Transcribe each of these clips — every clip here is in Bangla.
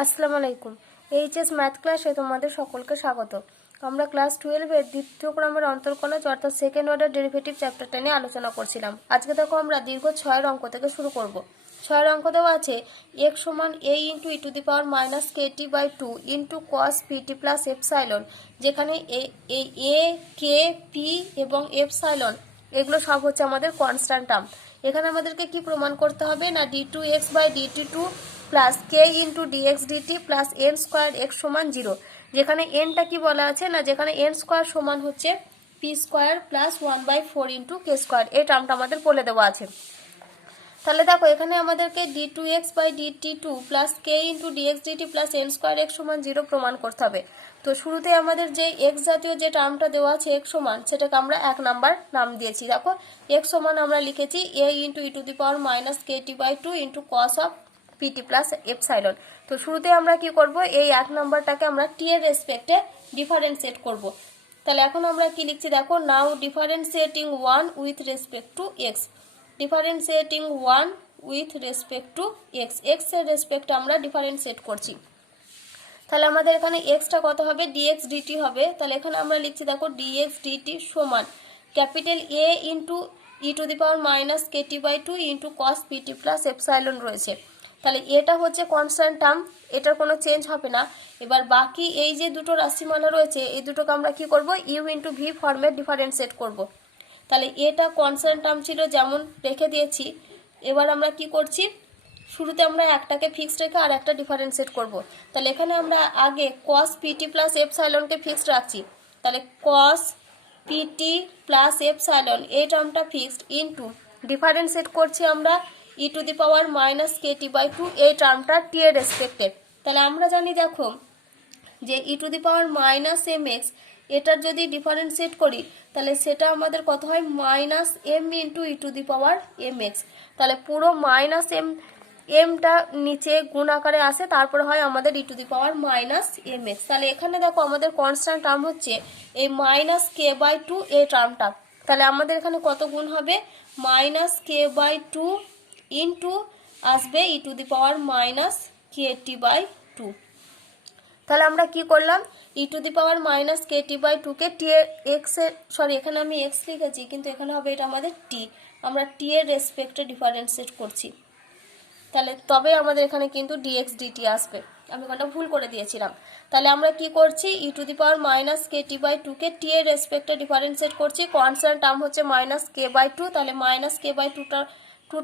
আসসালামু আলাইকুম। এইচএস ম্যাথ ক্লাসে তোমাদের সকলকে স্বাগত। আমরা ক্লাস 12-এর দ্বিতীয় ক্রমের অন্তর্কলজ অর্থাৎ সেকেন্ড অর্ডার ডেরিভেটিভ চ্যাপ্টারটা নিয়ে আলোচনা করছিলাম। আজকে দেখো আমরা দীর্ঘ 6 অঙ্ক থেকে শুরু করব। 6 অঙ্ক দেওয়া আছে x সমান a into e to the power minus kt by 2 into cos PT plus epsilon, যেখানে এই a k p এবং এপসাইলন এগুলো সব হচ্ছে আমাদের কনস্ট্যান্ট টার্ম। এখানে আমাদেরকে কি প্রমাণ করতে হবে না d2x by dt2 plus k into dx DT plus n square x সমান 0, যেখানে এনটা কি বলা আছে না যেখানে এন স্কোয়ার সমান হচ্ছে P square plus 1/4 into k square, এই টার্মটা আমাদের বলে দেওয়া আছে। তাহলে দেখো এখানে আমাদেরকে d2x by dt2 plus k into dx DT plus n square x সমান 0 প্রমাণ করতে হবে। তো শুরুতে আমাদের যে এক্স জাতীয় যে টার্মটা দেওয়া আছে এক্স সমান, সেটাকে আমরা 1 নাম্বার নাম দিয়েছি। দেখো এক্স সমান আমরা লিখেছি a into e to the power minus Katie by 2 into cos of pt plus epsilon. তো শুরুতে আমরা কি করব, এই 1 নাম্বারটাকে আমরা টি এর রেসপেক্টে ডিফারেন্সিয়েট করব। তাহলে এখন আমরা কি লিখছি দেখো, now differentiating 1 with respect to x, differentiating 1 with respect to x, x এর রেসপেক্টে আমরা ডিফারেন্সিয়েট করছি। তাহলে আমাদের এখানে এক্সটা কত হবে, ডিএক্স ডিটি হবে। তাহলে এখানে আমরা লিখছি দেখো ডিএক্স ডিটি সমান capital A into e to the power minus Katie by 2 into cos PT plus epsilon রয়েছে। তাহলে এটা হচ্ছে কনস্ট্যান্ট টার্ম, এটার কোনো চেঞ্জ হবে না। এবার বাকি এই যে দুটো রাশিমালা রয়েছে এই দুটোকে আমরা কি করব, ইউ ইন্টু ভি ফর্মে ডিফারেন্সিয়েট করব। তাহলে এটা কনস্ট্যান্ট টার্ম ছিল যেমন রেখে দিয়েছি। এবার আমরা কি করছি, শুরুতে আমরা একটাকে ফিক্সড রেখে আর একটা ডিফারেন্সিয়েট করব। তাহলে এখানে আমরা আগে কস পিটি প্লাস এপসাইলনকে ফিক্সড রাখছি। তাহলে কস পিটি প্লাস এপসাইলন এই টার্মটা ফিক্সড ইন্টু ডিফারেন্সিয়েট করছি আমরা e to the power minus Katie by 2 এই টার্মটা টি এর রেসপেক্টে। তাহলে আমরা জানি দেখো যে e to the power minus m x এটার যদি ডিফারেন্সিয়েট করি তাহলে সেটা আমাদের কত হয়, minus m into e to the power m x. তাহলে পুরো মাইনাস এমটা নিচে গুণ আকারে আসে, তারপরে হয় আমাদের e to the power minus m x. তাহলে এখানে দেখো আমাদের কনস্ট্যান্ট টার্ম হচ্ছে এই মাইনাস কে বাই 2 এই টার্মটা। তাহলে আমাদের এখানে কত গুণ হবে, মাইনাস কে বাই 2 ইন্টু আসবে e to the power minus Katie by 2। তাহলে আমরা কি করলাম, e to the power minus Katie by 2 k t এর এক্স এর সরি এখানে আমি এক্স লিখেছি কিন্তু এখানে হবে এটা আমাদের টি, আমরা টি এর রেসপেক্টে ডিফারেন্সিয়েট করছি। তাহলে তবে আমাদের এখানে কিন্তু ডিএক্স ডিটি আসবে, আমি ওখানটা ভুল করে দিয়েছিলাম। তাহলে আমরা কি করছি, e to the power minus Katie by 2 k t এর রেসপেক্টে ডিফারেন্সিয়েট করছি। কনস্ট্যান্ট টার্ম হচ্ছে মাইনাস কে বাই 2, তাহলে মাইনাস কে বাই 2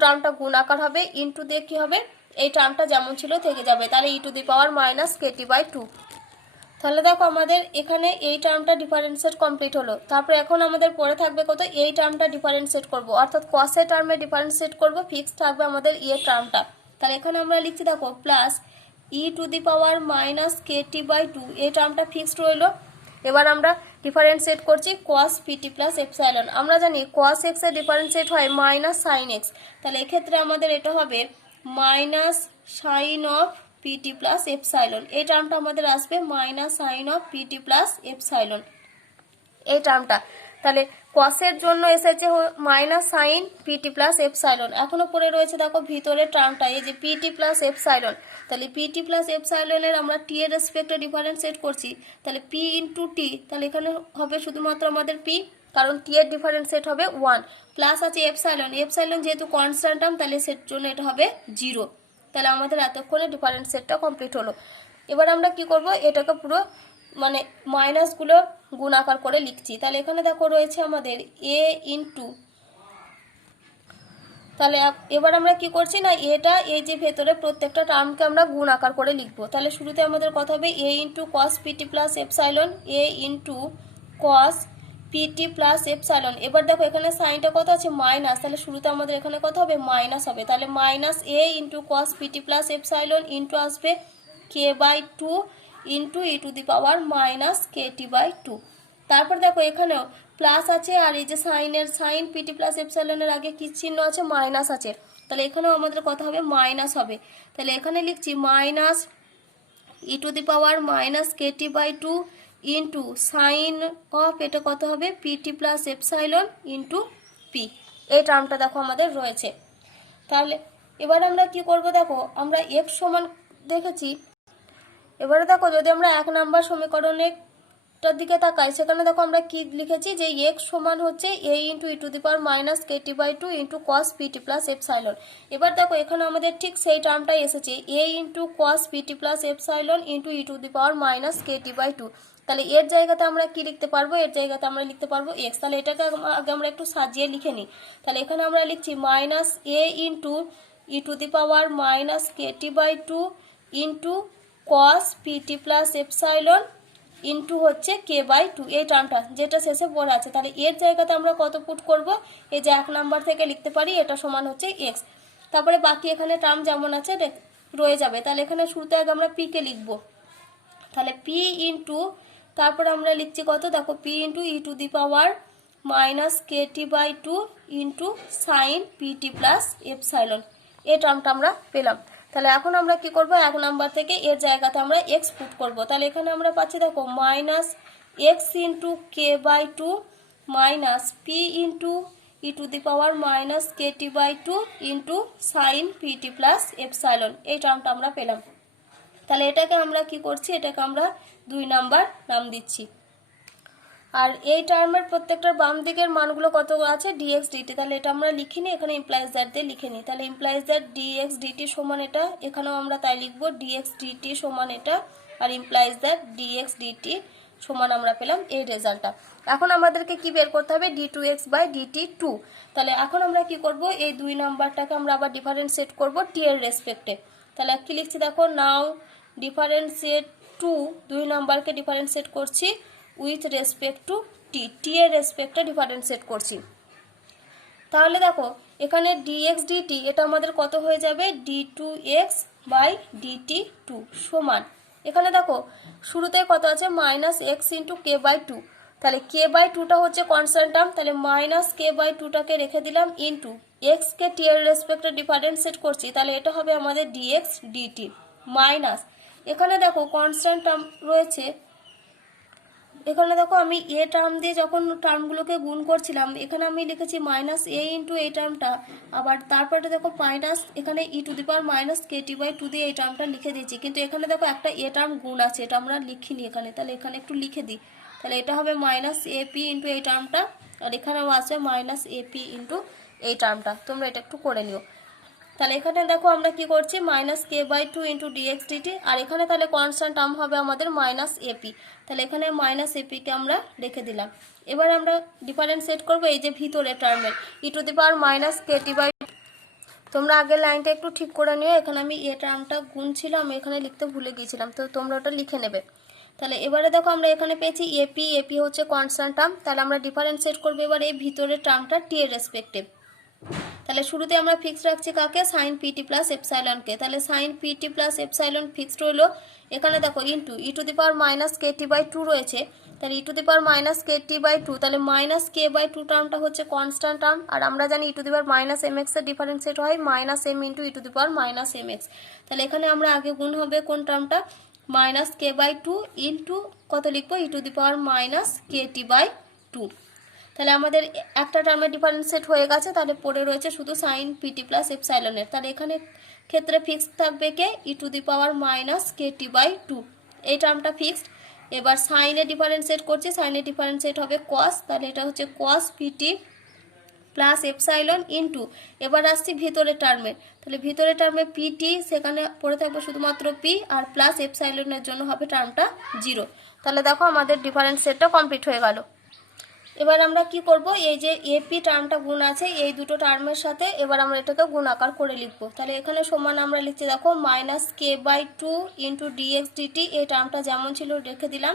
টার্মটা গুণ আকার হবে, ইন্টু দিয়ে কি হবে এই টার্মটা যেমন ছিল থেকে যাবে। তাহলে e to the power minus Katie by 2। তাহলে দেখো আমাদের এখানে এই টার্মটা ডিফারেন্সিয়েট কমপ্লিট হলো। তারপর এখন আমাদের পড়ে থাকবে কত, এই টার্মটা ডিফারেন্সিয়েট করব, অর্থাৎ কসের টার্মে ডিফারেন্সিয়েট করব, ফিক্সড থাকবে আমাদের এর টার্মটা। তাহলে এখানে আমরা লিখছি দেখো plus e to the power minus Katie by 2 এই টার্মটা ফিক্সড রইলো। এবার আমরা ডিফারেন্সিয়েট করছি কস পিটি প্লাস এপসাইলন। আমরা জানি কস এক্স এর ডিফারেন্সিয়েট হয় মাইনাস সাইন এক্স, তাহলে এক্ষেত্রে আমাদের এটা হবে minus sine of pt plus epsilon, এই টার্মটা আমাদের আসবে minus sine of pt plus epsilon এই টার্মটা। তাহলে কসের জন্য এসেছে minus sine PT plus epsilon, এখনো পড়ে রয়েছে দেখো ভিতরে টার্মটা এই যে পিটি প্লাস এপসাইলন। তাহলে পিটি প্লাস এপসাইলনের আমরা টি এর রেসপেক্টে ডিফারেন্সিয়েট করছি, তাহলে পি ইন্টু টি, তাহলে এখানে হবে শুধুমাত্র আমাদের পি, কারণ টি এর ডিফারেন্সিয়েট হবে 1, প্লাস আছে এপসাইলন, এপসাইলন যেহেতু কনস্ট্যান্ট টার্ম তাহলে সেটার জন্য এটা হবে 0। তাহলে আমাদের এতক্ষণে ডিফারেন্সিয়েটটা কমপ্লিট হলো। এবার আমরা কি করব, এটাকে পুরো মানে মাইনাসগুলো গুণ আকার করে লিখছি। তাহলে এখানে দেখো রয়েছে আমাদের এ ইন্টু, তাহলে এবার আমরা কি করছি না এটা এই যে ভেতরে প্রত্যেকটা টার্মকে আমরা গুণ আকার করে লিখবো। তাহলে শুরুতে আমাদের কথা হবে a into cos PT plus epsilon, a into cos PT plus epsilon. এবার দেখো এখানে সাইনটা কত আছে মাইনাস, তাহলে শুরুতে আমাদের এখানে কত হবে মাইনাস হবে। তাহলে minus a into cos PT plus epsilon into আসবে k by 2 into e to the power minus Katie by 2। তারপর দেখো এখানেও প্লাস আছে আর এই যে সাইন পিটি প্লাস এপসাইলনের আগে কি চিহ্ন আছে, মাইনাস আছে, তাহলে এখানেও আমাদের কথা হবে মাইনাস হবে। তাহলে এখানে লিখছি minus e to the power minus Katie by 2 into sine of এটা কত হবে pt plus epsilon into p, এই টার্মটা দেখো আমাদের রয়েছে। তাহলে এবার আমরা কি করব, দেখো আমরা এক্স সমান দেখেছি এবারে দেখো যদি আমরা 1 নাম্বার সমীকরণেরটার দিকে তাকাই, সেখানে দেখো আমরা কি লিখেছি যে x সমান হচ্ছে a into e to the power minus kt by 2 into cos PT plus epsilon. এবার দেখো এখানে আমাদের ঠিক সেই টার্মটাই এসেছে, a into cos PT plus epsilon into e to the power minus kt by 2। তাহলে এর জায়গাতে আমরা কি লিখতে পারবো, এর জায়গাতে আমরা লিখতে পারবো x। তাহলে এটাকে আগে আমরা একটু সাজিয়ে লিখে নিই। তাহলে এখানে আমরা লিখছি minus a into e to the power minus kt by 2 into cos PT plus epsilon into হচ্ছে কে বাই 2, এই টার্মটা যেটা শেষে বলা আছে। তাহলে এর জায়গাতে আমরা কত পুট করব, এই যে 1 নাম্বার থেকে লিখতে পারি এটা সমান হচ্ছে এক্স। তারপরে বাকি এখানে টার্ম যেমন আছে রয়ে যাবে। তাহলে এখানে শুরুতে আগে আমরা পি কে লিখবো। তাহলে পি ইন্টু তারপরে আমরা লিখছি কত, দেখো p into e to the power minus Katie by 2 into sine PT plus epsilon, এই টার্মটা আমরা পেলাম। তাহলে এখন আমরা কি করব, 1 নাম্বার থেকে এর জায়গাতে আমরা এক্স পুট করব। তাহলে এখানে আমরা পাচ্ছি দেখো minus x into k by 2 minus p into e to the power minus Katie by 2 into sine PT plus epsilon, এই টার্মটা আমরা পেলাম। তাহলে এটাকে আমরা কি করছি, এটাকে আমরা 2 নাম্বার নাম দিচ্ছি। আর এই টার্মের প্রত্যেকটার বাম দিকের মানগুলো কত আছে, dx dt। তাহলে এটা আমরা লিখিনি, এখানে ইমপ্লাইজ দ্যাট দিয়ে লিখে নিই। তাহলে ইমপ্লাইজ দ্যাট dx dt সমান এটা, এখানেও আমরা তাই লিখবো dx dt সমান এটা, আর ইমপ্লাইজ দ্যাট dx dt সমান আমরা পেলাম এই রেজাল্টটা। এখন আমাদেরকে কি বের করতে হবে, d2x বাই dt2। তাহলে এখন আমরা কি করব, এই 2 নাম্বারটাকে আমরা আবার ডিফারেন্সিয়েট করব t এর রেসপেক্টে। তাহলে কি লিখছি দেখো, নাও ডিফারেন্সিয়েট 2 নাম্বারকে ডিফারেন্সিয়েট করছি উইথ রেসপেক্ট টু টি, টি এর রেসপেক্টে ডিফারেন্সিয়েট করছি। তাহলে দেখো এখানে dx dt এটা আমাদের কত হয়ে যাবে, d2x বাই dt2 সমান, এখানে দেখো শুরুতে কত আছে minus x into k by 2। তাহলে কে বাই 2টা হচ্ছে কনস্ট্যান্ট টার্ম, তাহলে মাইনাস কে বাই 2টাকে রেখে দিলাম ইন্টু এক্স কে টি এর রেসপেক্টে ডিফারেন্সিয়েট করছি, তাহলে এটা হবে আমাদের dx dt মাইনাস, এখানে দেখো কনস্ট্যান্ট টার্ম রয়েছে, এখানে দেখো আমি এ টার্ম দিয়ে যখন টার্মগুলোকে গুণ করছিলাম এখানে আমি লিখেছি মাইনাস এ ইন্টু এই টার্মটা, আবার তারপরে দেখো মাইনাস এখানে e to the power minus Katie by 2 দিয়ে এই টার্মটা লিখে দিয়েছি, কিন্তু এখানে দেখো একটা এ টার্ম গুণ আছে, এটা আমরা লিখিনি এখানে, তাহলে এখানে একটু লিখে দিই। তাহলে এটা হবে মাইনাস এপি ইন্টু এই টার্মটা, আর এখানেও আছে মাইনাস এপি ইন্টু এই টার্মটা, তোমরা এটা একটু করে নিও। তাহলে এখানে দেখো আমরা কি করছি minus k by 2 into dx d t, আর এখানে তাহলে কনস্ট্যান্ট টার্ম হবে আমাদের মাইনাস এপি, তাহলে এখানে মাইনাস এপিকে আমরা রেখে দিলাম। এবার আমরা ডিফারেন্সিয়েট করবো এই যে ভিতরে টার্মের e to the power minus Katie by, তোমরা আগের লাইনটা একটু ঠিক করে নিও, এখানে আমি এ টার্মটা গুনছিলাম এখানে লিখতে ভুলে গিয়েছিলাম, তো তোমরা ওটা লিখে নেবে। তাহলে এবারে দেখো আমরা এখানে পেয়েছি এপি, এপি হচ্ছে কনস্ট্যান্ট টার্ম, তাহলে আমরা ডিফারেন্সিয়েট করবো এবার এই ভিতরের টার্মটা টি এর রেসপেক্টিভ। তাহলে শুরুতে আমরা ফিক্স রাখছি কাকে, সাইন পিটি প্লাস এপসাইলনকে। তাহলে sine PT plus epsilon fixed হলো, এখানে দেখো into e to the power minus Katie by 2 রয়েছে, তাহলে e to the power minus Katie by 2, তাহলে মাইনাস কে বাই 2 টার্মটা হচ্ছে কনস্ট্যান্ট টার্ম, আর আমরা জানি e to the power minus m x এর ডিফারেন্সিয়েট হয় minus m into e to the power minus m x. তাহলে এখানে আমরা আগে গুণ হবে কোন টার্মটা, মাইনাস কে বাই 2 ইন্টু কত লিখবো, e to the power minus Katie by 2। তাহলে আমাদের একটা টার্মের ডিফারেন্সিয়েট হয়ে গেছে, তাহলে পড়ে রয়েছে শুধু সাইন পিটি প্লাস এপসাইলনের। তাহলে এখানে ক্ষেত্রে ফিক্সড থাকবে k, e to the power minus Katie by 2, এই টার্মটা ফিক্সড। এবার সাইনে ডিফারেন্সিয়েট করছি, সাইনে ডিফারেন্সিয়েট হবে কস, তাহলে এটা হচ্ছে কস পিটি প্লাস এপসাইলন ইন্টু, এবার আসছি ভিতরের টার্মে, তাহলে ভিতরের টার্মে পিটি সেখানে পড়ে থাকবে শুধুমাত্র পি, আর প্লাস এপসাইলনের জন্য হবে টার্মটা 0। তাহলে দেখো আমাদের ডিফারেন্সিয়েটটা কমপ্লিট হয়ে গেল। এবার আমরা কি করব, এই যে এপি টার্মটা গুণ আছে এই দুটো টার্মের সাথে, এবার আমরা এটাকে গুণ আকার করে লিখবো। তাহলে এখানে সমান আমরা লিখছি দেখো minus k by 2 into dx dt, এই টার্মটা যেমন ছিল রেখে দিলাম।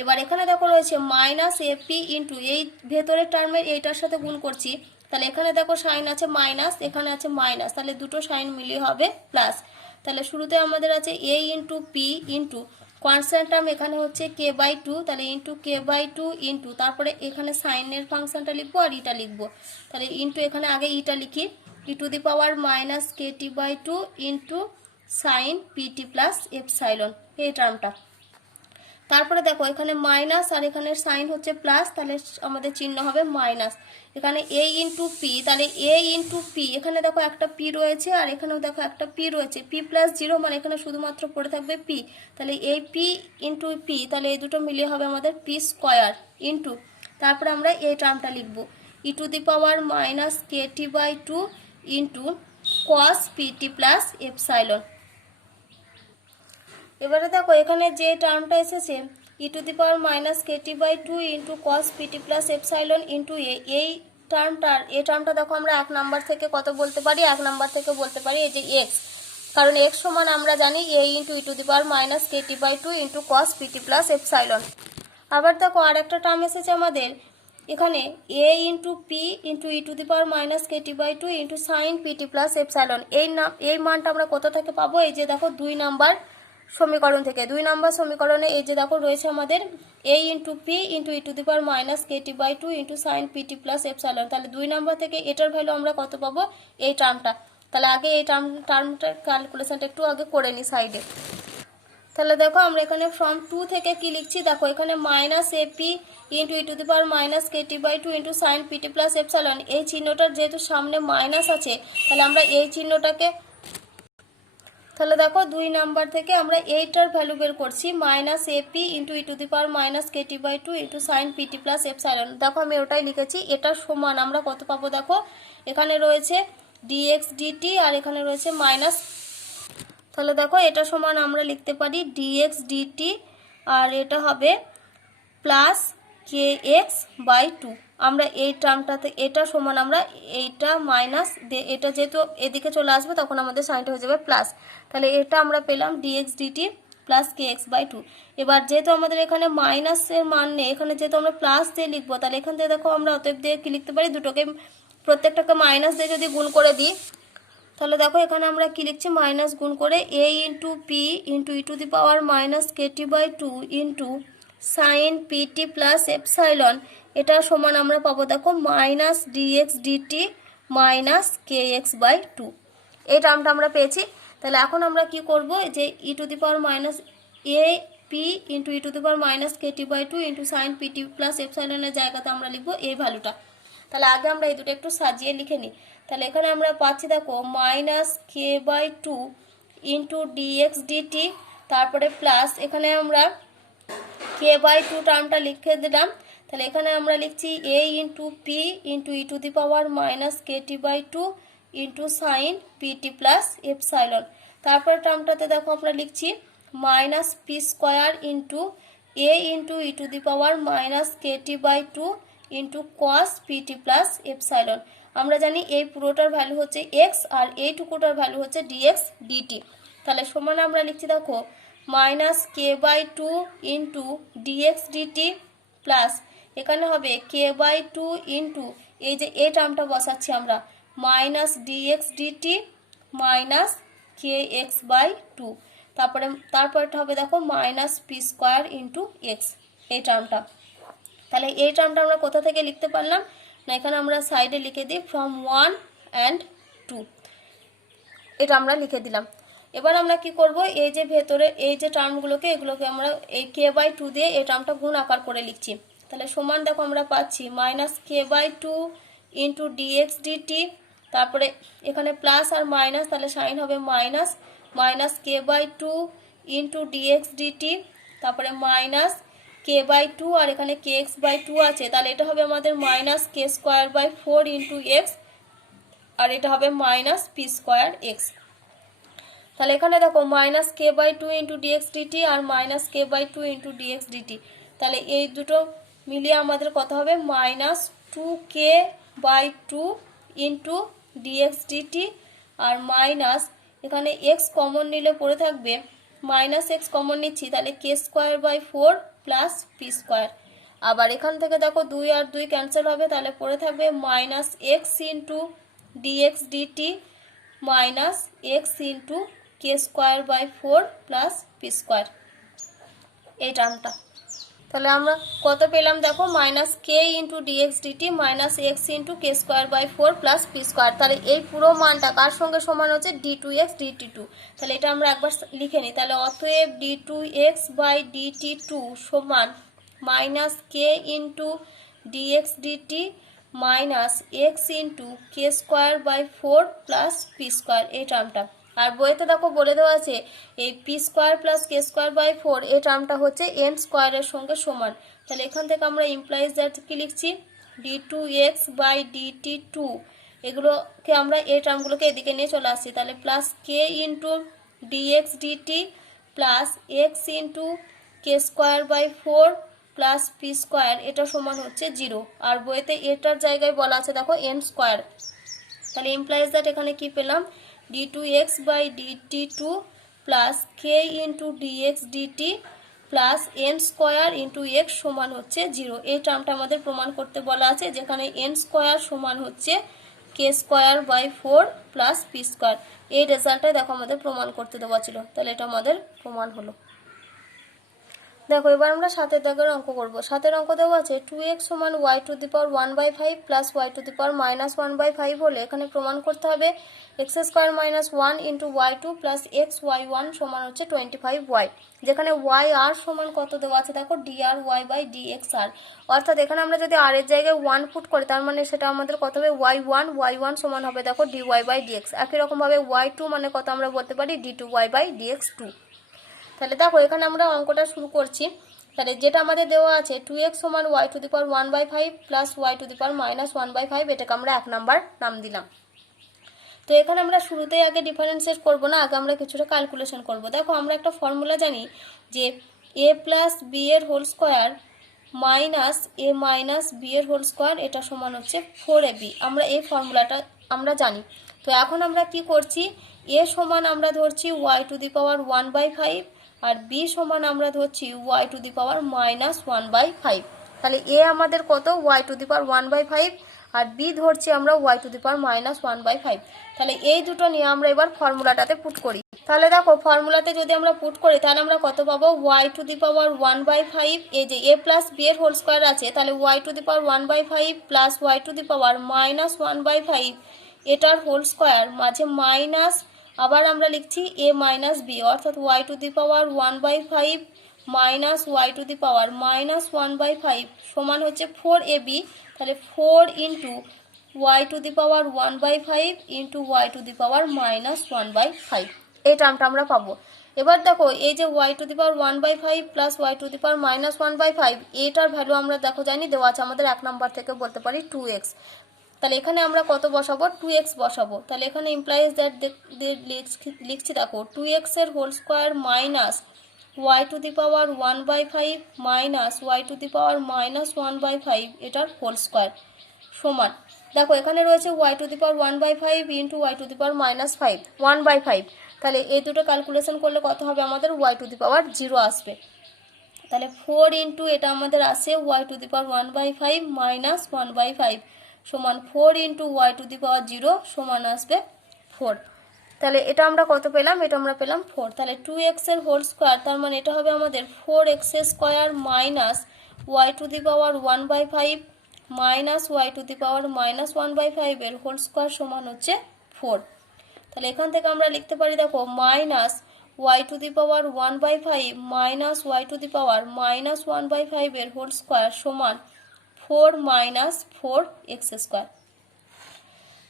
এবার এখানে দেখো রয়েছে মাইনাস এপি ইন্টু এই ভেতরের টার্মের এইটার সাথে গুণ করছি, তাহলে এখানে দেখো সাইন আছে মাইনাস, এখানে আছে মাইনাস, তাহলে দুটো সাইন মিলিয়ে হবে প্লাস। তাহলে শুরুতে আমাদের আছে a into p into constant term এখানে হচ্ছে কে বাই 2, তাহলে ইন্টু কে বাই 2 ইন্টু তারপরে এখানে সাইনের ফাংশনটা লিখবো আর ইটা লিখবো, তাহলে ইন্টু এখানে আগে ইটা লিখি, e to the power minus Katie by 2 into sine PT plus epsilon, এই টার্মটা। তারপরে দেখো এখানে মাইনাস আর এখানে সাইন হচ্ছে প্লাস, তাহলে আমাদের চিহ্ন হবে মাইনাস। এখানে এ ইন্টু পি, তাহলে এ ইন্টু পি, এখানে দেখো একটা পি রয়েছে আর এখানেও দেখো একটা পি রয়েছে, পি প্লাস জিরো মানে এখানে শুধুমাত্র পড়ে থাকবে পি, তাহলে এই পি ইন্টু পি, তাহলে এই দুটো মিলিয়ে হবে আমাদের পি স্কোয়ার ইন্টু, তারপরে আমরা এই টার্মটা লিখব e to the power minus Katie by two into cos PT plus epsilon. এবারে দেখো এখানে যে টার্মটা এসেছে e to the power minus Katie by two into cos PT plus epsilon into এই টার্মটা দেখো আমরা 1 নাম্বার থেকে কত বলতে পারি, 1 নাম্বার থেকে বলতে পারি এই যে এক্স, কারণ এক্স সমান আমরা জানি a into e to the power minus Katie by two into cos PT plus epsilon. আবার দেখো আর একটা টার্ম এসেছে আমাদের এখানে a into p into e to the power minus Katie by two into sine PT plus epsilon. এই মানটা আমরা কোথা থেকে পাবো, এই যে দেখো 2 নাম্বার সমীকরণ থেকে। 2 নাম্বার সমীকরণে এই যে দেখো রয়েছে আমাদের a into p into e to the power minus Katie by two into sine PT plus epsilon, তাহলে 2 নাম্বার থেকে এটার ভ্যালু আমরা কত পাবো, এই টার্মটা। তাহলে আগে এই টার্মটার ক্যালকুলেশনটা একটু আগে করে নিই সাইডে। তাহলে দেখো আমরা এখানে ফ্রম 2 থেকে কি লিখছি, দেখো এখানে minus ap into e to the power minus Katie by two into sine PT plus epsilon, এই চিহ্নটার যেহেতু সামনে মাইনাস আছে তাহলে আমরা এই চিহ্নটাকে, তাহলে দেখো 2 নাম্বার থেকে আমরা এইটার ভ্যালু বের করছি minus ap into e to the power minus Katie by two into sine PT plus epsilon. দেখো আমি ওটাই লিখেছি, এটা সমান আমরা কত পাবো, দেখো এখানে রয়েছে ডিএক্স ডিটি আর এখানে রয়েছে মাইনাস, তাহলে দেখো এটা সমান আমরা লিখতে পারি ডিএক্স ডিটি আর এটা হবে plus k x by two. আমরা এই টার্মটাতে এটা সমান আমরা এইটা মাইনাস, এটা যেহেতু এদিকে চলে আসবে তখন আমাদের সাইনটা হয়ে যাবে প্লাস, তাহলে এটা আমরা পেলাম dx DT plus k x by two. এবার যেহেতু আমাদের এখানে মাইনাসের মান নেই, এখানে যেহেতু আমরা প্লাস দিয়ে লিখবো, তাহলে এখান থেকে দেখো আমরা অতএব দিয়ে কি লিখতে পারি, দুটোকে প্রত্যেকটাকে মাইনাস দিয়ে যদি গুণ করে দিই, তাহলে দেখো এখানে আমরা কি লিখছি মাইনাস গুণ করে a into p into e to the power minus Katie by two into sine PT plus epsilon, এটা সমান আমরা পাবো দেখো minus d x DT minus k x by two. এই টার্মটা আমরা পেয়েছি। তাহলে এখন আমরা কি করব, যে e to the power minus a p into e to the power minus Katie by two into sine PT plus এপসাইলনের জায়গাতে আমরা লিখবো এই ভ্যালুটা। তাহলে আগে আমরা এই দুটো একটু সাজিয়ে লিখে নিই। তাহলে এখানে আমরা পাচ্ছি দেখো minus k by two into dx dt, তারপরে প্লাস এখানে আমরা কে বাই টু টার্মটা লিখে দিলাম, তাহলে এখানে আমরা লিখছি a into p into e to the power minus Katie by two into sine PT plus epsilon. তারপরে টার্মটাতে দেখো আমরা লিখছি minus p square into a into e to the power minus Katie by two into cos PT plus epsilon. আমরা জানি এই পুরোটার ভ্যালু হচ্ছে এক্স আর এইটুকুটার ভ্যালু হচ্ছে ডিএক্স ডিটি। তাহলে সমান আমরা লিখছি দেখো minus k by two into dx DT plus এখানে হবে কে বাই টু ইন্টু এই যে এই টার্মটা বসাচ্ছি আমরা minus d x DT minus k x by two, তারপরটা হবে দেখো minus p square into x এই টার্মটা। তাহলে এই টার্মটা আমরা কোথা থেকে লিখতে পারলাম না, এখানে আমরা সাইডে লিখে দিই ফ্রম 1 and 2, এটা আমরা লিখে দিলাম। এবার আমরা কি করব, এই যে ভেতরে এই যে টার্মগুলোকে এগুলোকে আমরা এই কে বাই টু দিয়ে এই টার্মটা গুণ আকার করে লিখছি। তাহলে সমান দেখো আমরা পাচ্ছি minus k by two into dx dt, তারপরে এখানে প্লাস আর মাইনাস, তাহলে সাইন হবে minus minus k by two into dx dt, তারপরে মাইনাস কে বাই টু আর এখানে কে এক্স বাই টু আছে, তাহলে এটা হবে আমাদের minus k square by four into x আর এটা হবে মাইনাস পি স্কোয়ার এক্স। তাহলে এখানে দেখো minus k by two into dx d t আর minus k by two into dx d t, তাহলে এই দুটো মিলিয়ে আমাদের কত হবে minus two k by two into dx d t আর মাইনাস এখানে এক্স কমন নিলে পড়ে থাকবে মাইনাস এক্স কমন নিচ্ছি, তাহলে k square by four plus p square. আবার এখান থেকে দেখো 2 আর 2 ক্যান্সেল হবে, তাহলে পড়ে থাকবে minus x into dx DT minus x into k square by four plus p square এই টার্মটা। তাহলে আমরা কত পেলাম দেখো, minus k into dx DT minus x into k square by 4 plus p square. তাহলে এই পুরো মানটা কার সঙ্গে সমান হচ্ছে, d two x dt two. তাহলে এটা আমরা একবার লিখে নিই। তাহলে অতএব d two x by DT two সমান minus k into dx DT minus x into k square by 4 plus p square, এই টার্মটা। আর বইতে দেখো বলে দেওয়া আছে এই p square plus k square by 4 এই টার্মটা হচ্ছে এন স্কোয়ারের সঙ্গে সমান। তাহলে এখান থেকে আমরা ইমপ্লাইজ দ্যাট কি লিখছি, d two x by DT two, এগুলোকে আমরা এই টার্মগুলোকে এদিকে নিয়ে চলে আসছি। তাহলে plus k into dx DT plus x into k square by 4 plus p square, এটা সমান হচ্ছে 0। আর বইতে এটার জায়গায় বলা আছে দেখো এন স্কোয়ার। তাহলে ইমপ্লাইজ দ্যাট এখানে কি পেলাম, d two x by DT two plus k into dx DT plus n square into x সমান হচ্ছে 0। এই টার্মটা আমাদের প্রমাণ করতে বলা আছে, যেখানে এন স্কোয়ার সমান হচ্ছে k square by 4 plus p square. এই রেজাল্টটাই দেখো আমাদের প্রমাণ করতে দেওয়া ছিল। তাহলে এটা আমাদের প্রমাণ হলো। দেখো এবার আমরা 7 দাগের অঙ্ক করব। 7 অঙ্ক দেওয়া আছে 2x সমান y to the power 1/5 plus y to the power minus 1/5 হলে এখানে প্রমাণ করতে হবে x square minus 1 into y2 plus xy1 সমান হচ্ছে 25y। যেখানে y আর সমান কত দেওয়া আছে দেখো, dr y বাই dxr। অর্থাৎ এখানে আমরা যদি r এর জায়গায় 1 পুট করি তার মানে সেটা আমাদের কত হবে, y1 সমান হবে দেখো dy বাই dx। একই রকমভাবে y2 মানে কত আমরা বলতে পারি d2y বাই dx2। তাহলে দেখো এখানে আমরা অঙ্কটা শুরু করছি। তাহলে যেটা আমাদের দেওয়া আছে 2x সমান y to the power 1/5 plus y to the power minus 1/5, এটাকে আমরা 1 নাম্বার নাম দিলাম। তো এখানে আমরা শুরুতেই আগে ডিফারেন্সিয়েট করব না, আগে আমরা কিছুটা ক্যালকুলেশন করব। দেখো আমরা একটা ফর্মুলা জানি যে a প্লাস বি এর হোল স্কোয়ার মাইনাস এ মাইনাস বি এর হোল স্কোয়ার, এটা সমান হচ্ছে 4ab। আমরা এই ফর্মুলাটা আমরা জানি। তো এখন আমরা কি করছি, a সমান আমরা ধরছি y টু দি পাওয়ার 1/5 আর b সমান আমরা ধরছি y to the power minus 1/5। তাহলে a আমাদের কত, y টু দি পাওয়ার 1/5 আর b ধরছি আমরা y to the power minus 1/5। তাহলে এই দুটো নিয়ে আমরা এবার ফর্মুলাটাতে পুট করি। তাহলে দেখো ফর্মুলাতে যদি আমরা পুট করি তাহলে আমরা কত পাবো, y টু দি পাওয়ার 1/5, এই যে a প্লাস b এর হোল স্কোয়ার আছে তাহলে y to the power 1/5 plus y to the power minus 1/5 এটার হোল স্কোয়ার মাঝে মাইনাস, আবার আমরা লিখছি a মাইনাস b, অর্থাৎ y to the power 1/5 minus y to the power minus 1/5 সমান হচ্ছে 4ab। তাহলে 4 into y to the power 1/5 into y to the power minus 1/5, এই টার্মটা আমরা পাবো। এবার দেখো এই যে y to the power 1/5 plus y to the power minus 1/5, এটার ভ্যালু আমরা দেখো জানি দেওয়া আছে আমাদের 1 নাম্বার থেকে বলতে পারি 2x। তাহলে এখানে আমরা কত বসাবো, 2x বসাবো। তাহলে এখানে ইমপ্লাইজ দ্যাট লিখছি দেখো 2x এর whole square minus y to the power 1/5 minus y to the power minus 1/5 এটার হোল স্কোয়ার সমান, দেখো এখানে রয়েছে y to the power 1/5 into y to the power minus 5 1/5। তাহলে এই দুটো ক্যালকুলেশন করলে কত হবে আমাদের, y টু দি পাওয়ার 0 আসবে। তাহলে 4 ইন্টু এটা আমাদের আসে y to the power 1/5 minus 1/5 সমান 4 ইন্টু y টু দি পাওয়ার 0 সমান আসবে 4। তাহলে এটা আমরা কত পেলাম, এটা আমরা পেলাম 4। তাহলে 2x এর হোল স্কোয়ার তার মানে এটা হবে আমাদের 4x square minus y to the power 1/5 minus y to the power minus 1/5 এর হোল স্কোয়ার সমান হচ্ছে 4। তাহলে এখান থেকে আমরা লিখতে পারি দেখো minus y to the power 1/5 minus y to the power minus 1/5 এর হোল স্কোয়ার সমান 4 মাইনাস 4x স্কোয়ার।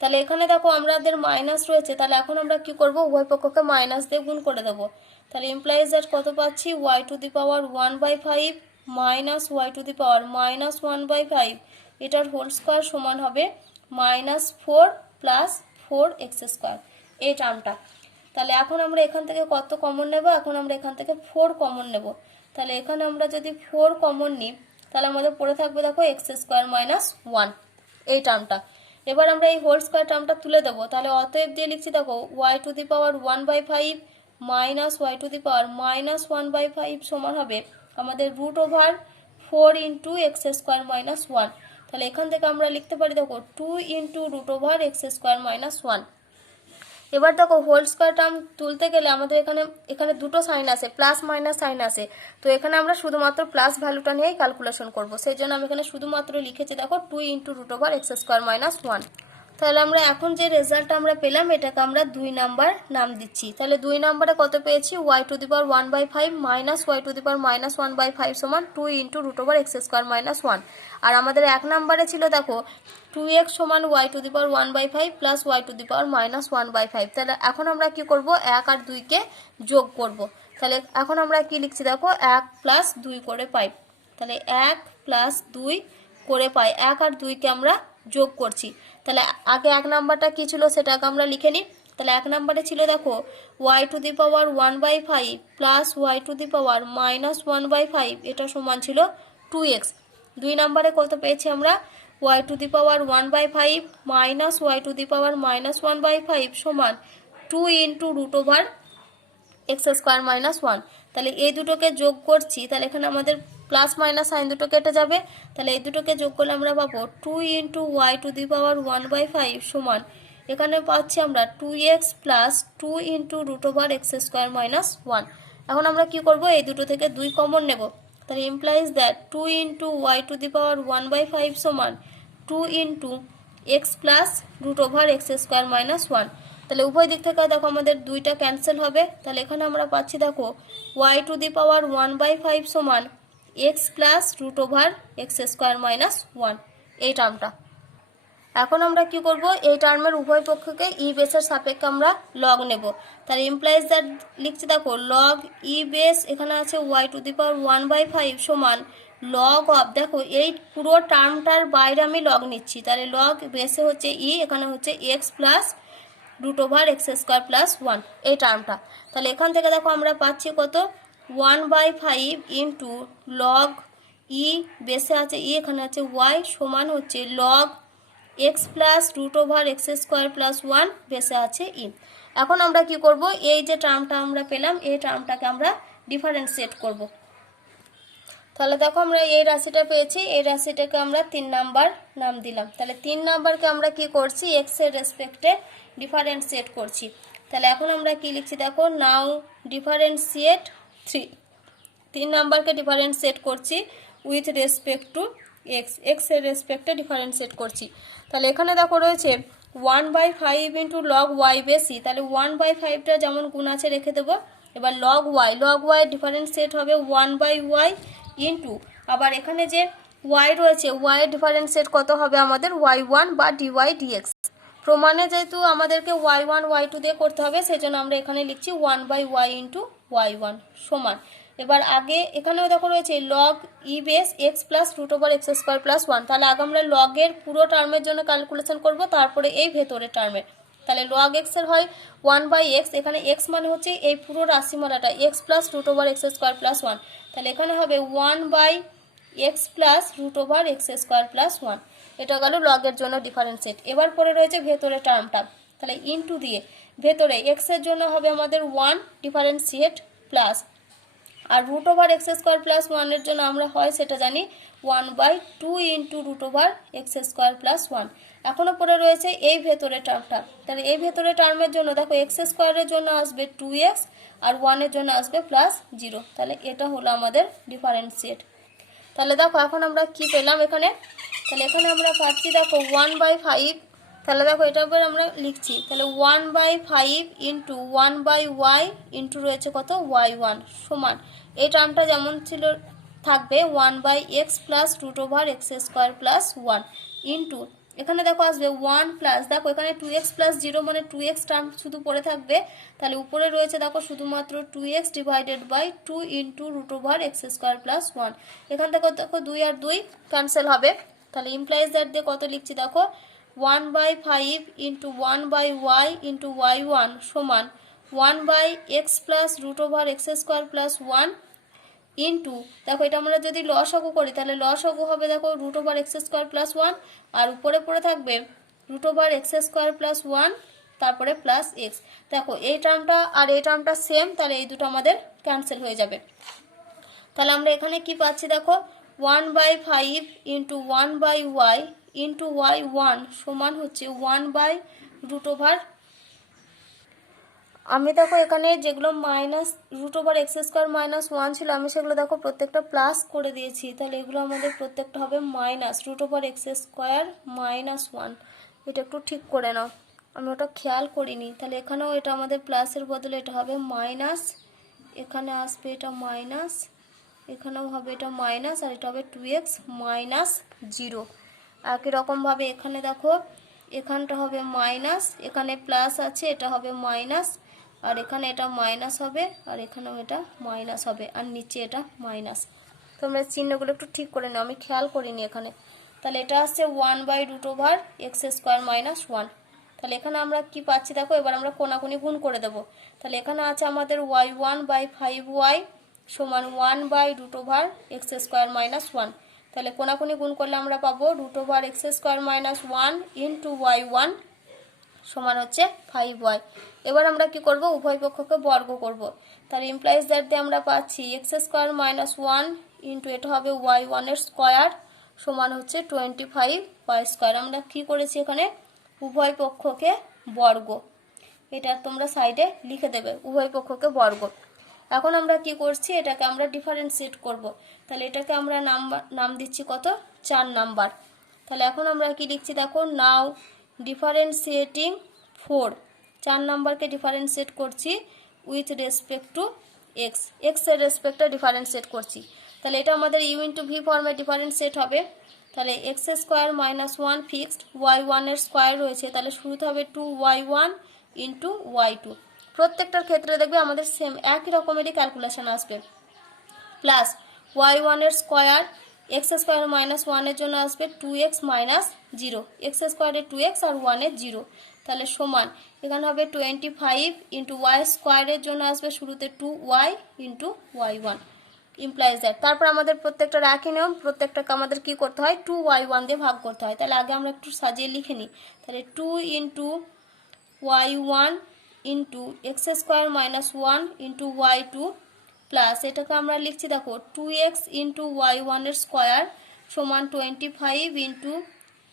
তাহলে এখানে দেখো আমাদের মাইনাস রয়েছে, তাহলে এখন আমরা কি করব, উভয় পক্ষকে মাইনাস দিয়ে গুণ করে দেবো। তাহলে ইমপ্লাইজ দ্যাট কত পাচ্ছি, y to the power 1/5 minus y to the power minus 1/5 এটার হোল স্কোয়ার সমান হবে মাইনাস 4 প্লাস 4x স্কোয়ার, এই টার্মটা। তাহলে এখন আমরা এখান থেকে কত কমন নেব, এখন আমরা এখান থেকে 4 কমন নেব। তাহলে এখানে আমরা যদি 4 কমন নিই তাহলে আমাদের পড়ে থাকবে দেখো x স্কোয়ার মাইনাস 1, এই টার্মটা। এবার আমরা এই হোল স্কোয়ার টার্মটা তুলে দেবো। তাহলে অতএব দিয়ে লিখছি দেখো y to the power 1/5 minus y to the power minus 1/5 সমান হবে আমাদের root over 4 into x square minus 1। তাহলে এখান থেকে আমরা লিখতে পারি দেখো 2 into root over x square minus 1। এবার দেখো হোল স্কোয়ার টার্ম তুলতে গেলে আমাদের এখানে এখানে দুটো সাইন আছে, প্লাস মাইনাস সাইন আছে। তো এখানে আমরা শুধুমাত্র প্লাস ভ্যালুটা নিয়েই ক্যালকুলেশন করব। সেই জন্য আমি এখানে শুধুমাত্র লিখেছি দেখো 2 into root over x square minus 1। তাহলে আমরা এখন যে রেজাল্টটা আমরা পেলাম এটাকে আমরা 2 নাম্বার নাম দিচ্ছি। তাহলে 2 নাম্বারে কত পেয়েছি, y to the power 1/5 minus y to the power minus 1/5 সমান 2 into root over x square minus 1। আর আমাদের 1 নাম্বারে ছিল দেখো 2x সমান y to the power 1/5 plus y to the power minus 1/5। তাহলে এখন আমরা কি করব, 1 আর 2কে যোগ করব। তাহলে এখন আমরা কি লিখছি দেখো 1 প্লাস 2 করে পাই। তাহলে 1 প্লাস 2 করে পাই, 1 আর 2কে আমরা যোগ করছি। তাহলে আগে 1 নাম্বারটা কি ছিল সেটাকে আমরা লিখে নিই। তাহলে 1 নাম্বারে ছিল দেখো y to the power 1/5 plus y to the power minus 1/5, এটা সমান ছিল 2x। 2 নাম্বারে কত পেয়েছি আমরা, y to the power 1/5 minus y to the power minus 1/5 সমান 2 into root over x square minus 1। তাহলে এই দুটোকে যোগ করছি, তাহলে এখানে আমাদের প্লাস মাইনাস সাইন দুটো কেটে যাবে। তাহলে এই দুটোকে যোগ করলে আমরা পাবো 2 into y to the power 1/5 সমান এখানে পাচ্ছি আমরা 2x plus 2 into root over x square minus 1। এখন আমরা কি করব, এই দুটো থেকে 2 কমন নেব। তাহলে implies that 2 into y to the power 1/5 সমান 2 into x plus root over x square minus 1। তাহলে উভয় দিক থেকে দেখো আমাদের 2টা ক্যান্সেল হবে। তাহলে এখানে আমরা পাচ্ছি দেখো ওয়াই টু দি পাওয়ার 1/5 সমান x plus root over x square minus 1, এই টার্মটা। এখন আমরা কি করব, এই টার্মের উভয় পক্ষকে ই বেসের সাপেক্ষে আমরা লগ নেব। তাহলে ইমপ্লাইজ দ্যাট লিখছি দেখো লগ ই বেস, এখানে আছে ওয়াই টু দি পাওয়ার 1/5 সমান লগ অফ, দেখো এই পুরো টার্মটার বাইরে আমি লগ নিচ্ছি। তাহলে লগ বেসে হচ্ছে ই, এখানে হচ্ছে x plus root over x square plus 1, এই টার্মটা। তাহলে এখান থেকে দেখো আমরা পাচ্ছি কত, 1/5 ইন্টু লগ ই বেসে আছে ই, এখানে আছে ওয়াই সমান হচ্ছে log x plus root over x square plus 1 বেসে আছে ই। এখন আমরা কি করব, এই যে টার্মটা আমরা পেলাম এই টার্মটাকে আমরা ডিফারেন্সিয়েট করব। তাহলে দেখো আমরা এই রাশিটা পেয়েছি, এই রাশিটাকে আমরা 3 নাম্বার নাম দিলাম। তাহলে 3 নাম্বারকে আমরা কি করছি, এক্স এর রেসপেক্টে ডিফারেন্সিয়েট করছি। তাহলে এখন আমরা কি লিখছি দেখো, নাও ডিফারেন্সিয়েট 3 নাম্বারকে ডিফারেন্সিয়েট করছি with respect to x, x এর রেসপেক্টে ডিফারেন্সিয়েট করছি। তাহলে এখানে দেখো রয়েছে 1/5 ইন্টু লগ ওয়াই বেশি, তাহলে 1/5টা যেমন গুণ আছে রেখে দেবো। এবার লগ ওয়াই ডিফারেন্সিয়েট হবে 1/y ইন্টু, আবার এখানে যে ওয়াই রয়েছে ওয়াই ডিফারেন্সিয়েট কত হবে আমাদের y1 বা dy dx। প্রমাণে যেহেতু আমাদেরকে y1 y2 দিয়ে করতে হবে সেজন্য আমরা এখানে লিখছি 1/y ইন্টু y1 সমান। এবার আগে এখানেও দেখো রয়েছে log e base x plus root over x square plus 1। তাহলে আগে আমরা লগের পুরো টার্মের জন্য ক্যালকুলেশন করব, তারপরে এই ভেতরের টার্মের। তাহলে লগ এক্স এর হয় 1/x, এখানে এক্স মানে হচ্ছে এই পুরো রাশিমালাটা x plus root over x square plus 1। তাহলে এখানে হবে 1/x plus root over x square plus 1, এটা গেল লগের জন্য ডিফারেন্সিয়েট। এবার পরে রয়েছে ভেতরে টার্মটা, তাহলে ইনটু দিয়ে ভেতরে এক্স এর জন্য হবে আমাদের 1 ডিফারেন্সিয়েট প্লাস, আর root over x square plus 1 এর জন্য আমরা হয় সেটা জানি 1/2 into root over x square plus 1। এখনও পরে রয়েছে এই ভেতরে টার্মটা। তাহলে এই ভেতরে টার্মের জন্য দেখো এক্স স্কোয়ারের জন্য আসবে 2x আর 1 এর জন্য আসবে প্লাস 0। তাহলে এটা হলো আমাদের ডিফারেন্সিয়েট। তাহলে দেখো এখন আমরা কি পেলাম এখানে, তাহলে এখানে আমরা পাচ্ছি দেখো 1/5। তাহলে দেখো এটা আবার আমরা লিখছি, তাহলে 1/5 ইন্টু 1/y ইন্টু রয়েছে কত y1 সমান এই টার্মটা যেমন ছিল থাকবে 1/x plus root over x square plus 1 into এখানে দেখো আসবে 1 প্লাস, দেখো এখানে 2x প্লাস 0 মানে 2x টার্ম শুধু পড়ে থাকবে। তাহলে উপরে রয়েছে দেখো শুধুমাত্র 2x divided by 2 into root over x square plus 1। এখান থেকে দেখো 2 আর 2 ক্যান্সেল হবে। তাহলে ইমপ্লাইজ দ্যাট দিয়ে কত লিখছি দেখো 1/5 ইন্টু 1/y ইন্টু y1 সমান 1/x plus root over x square plus 1 into, দেখো এটা আমরা যদি লসাগু করি তাহলে লসাগু হবে দেখো root over x square plus 1 আর উপরে পড়ে থাকবে root over x square plus 1 তারপরে প্লাস এক্স। দেখো এই টার্মটা আর এই টার্মটা সেম, তাহলে এই দুটো আমাদের ক্যান্সেল হয়ে যাবে। তাহলে আমরা এখানে কি পাচ্ছি দেখো 1/5 ইন্টু 1/y ইন্টু y1 সমান হচ্ছে 1 বাই রুট ওভার আমি দেখো এখানে যেগুলো minus root over x square minus one ছিল আমি সেগুলো দেখো প্রত্যেকটা প্লাস করে দিয়েছি, তাহলে এগুলো আমাদের প্রত্যেকটা হবে minus root over x square minus one. এটা একটু ঠিক করে নাও, আমি ওটা খেয়াল করিনি। তাহলে এখানেও এটা আমাদের প্লাসের বদলে এটা হবে মাইনাস, এখানে আসবে এটা মাইনাস, এখানেও হবে এটা মাইনাস, আর এটা হবে 2x মাইনাস 0। একই রকমভাবে এখানে দেখো এখানটা হবে মাইনাস, এখানে প্লাস আছে, এটা হবে মাইনাস, আর এখানে এটা মাইনাস হবে, আর এখানেও এটা মাইনাস হবে, আর নিচে এটা মাইনাস। তোমরা চিহ্নগুলো একটু ঠিক করে নাও, আমি খেয়াল করিনি এখানে। তাহলে এটা আসছে 1/√x² মাইনাস 1। তাহলে এখানে আমরা কি পাচ্ছি দেখো, এবার আমরা কোনাকুনি গুণ করে দেবো। তাহলে এখানে আছে আমাদের y1/5y সমান 1/√x² মাইনাস 1। তাহলে কোনাকুনি গুণ করলে আমরা পাবো √x² মাইনাস 1 ইন্টু y1 সমান হচ্ছে 5y। এবার আমরা কি করব, উভয় পক্ষকে বর্গ করব। তাহলে ইমপ্লাইজ দ্যাট দিয়ে আমরা পাচ্ছি x² মাইনাস 1 ইন্টু এটা হবে y1 এর স্কোয়ার সমান হচ্ছে 25y²। আমরা কি করেছি এখানে, উভয় পক্ষকে বর্গ। এটা তোমরা সাইডে লিখে দেবে, উভয় পক্ষকে বর্গ। এখন আমরা কি করছি, এটাকে আমরা ডিফারেন্সিয়েট করব। তাহলে এটাকে আমরা নাম দিচ্ছি কত, 4 নাম্বার। তাহলে এখন আমরা কি লিখছি দেখো, নাও ডিফারেন্সিয়েটিং 4, 4 নাম্বারকে ডিফারেন্সিয়েট করছি with respect to x, x এর রেসপেক্টে ডিফারেন্সিয়েট করছি। তাহলে এটা আমাদের ইউ ইন্টু ভি ফর্মে ডিফারেন্সিয়েট হবে। তাহলে x² মাইনাস 1 ফিক্সড, y1 এর স্কোয়ার রয়েছে, তাহলে শুরুতে হবে 2y1 ইন্টু y2। প্রত্যেকটার ক্ষেত্রে দেখবে আমাদের সেম একই রকমেরই ক্যালকুলেশন আসবে। প্লাস y1 এর স্কোয়ার x² মাইনাস 1 এর জন্য আসবে 2x মাইনাস 0, x² এর 2x আর 1 এর 0। তাহলে সমান এখানে হবে 25 ইন্টু y² এর জন্য আসবে শুরুতে 2y into y1 implies that. তারপর আমাদের প্রত্যেকটার একই নিয়ম, প্রত্যেকটাকে আমাদের কি করতে হয়, 2y1 দিয়ে ভাগ করতে হয়। তাহলে আগে আমরা একটু সাজিয়ে লিখে নিই। তাহলে 2 into y1 into x² minus 1 into y2 plus এটাকে আমরা লিখছি দেখো 2x ইন্টু y1 এর স্কোয়ার সমান 25 ইন্টু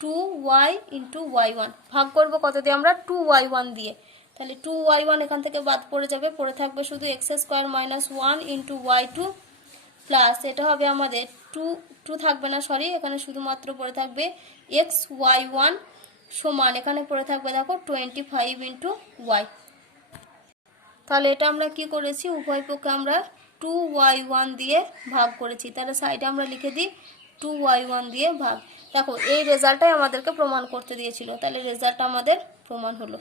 2y ইন্টু y1। ভাগ করবো কত দিয়ে আমরা, 2y1 দিয়ে। তাহলে 2y1 এখান থেকে বাদ পড়ে যাবে, পড়ে থাকবে শুধু x² minus 1 into y2 plus এটা হবে আমাদের 2 থাকবে না, সরি, এখানে শুধুমাত্র পড়ে থাকবে xy1 সমান এখানে পড়ে থাকবে দেখো 25 ইন্টু y। তাহলে এটা আমরা কি করেছি, উভয় পক্ষে আমরা 2y1 দিয়ে ভাগ করেছি। তাহলে সাইডে আমরা লিখে দিই 2y1 দিয়ে ভাগ। দেখো এই রেজাল্টটাই আমাদেরকে প্রমাণ করতে দিয়েছিল, তাহলে রেজাল্ট আমাদের প্রমাণ হলো।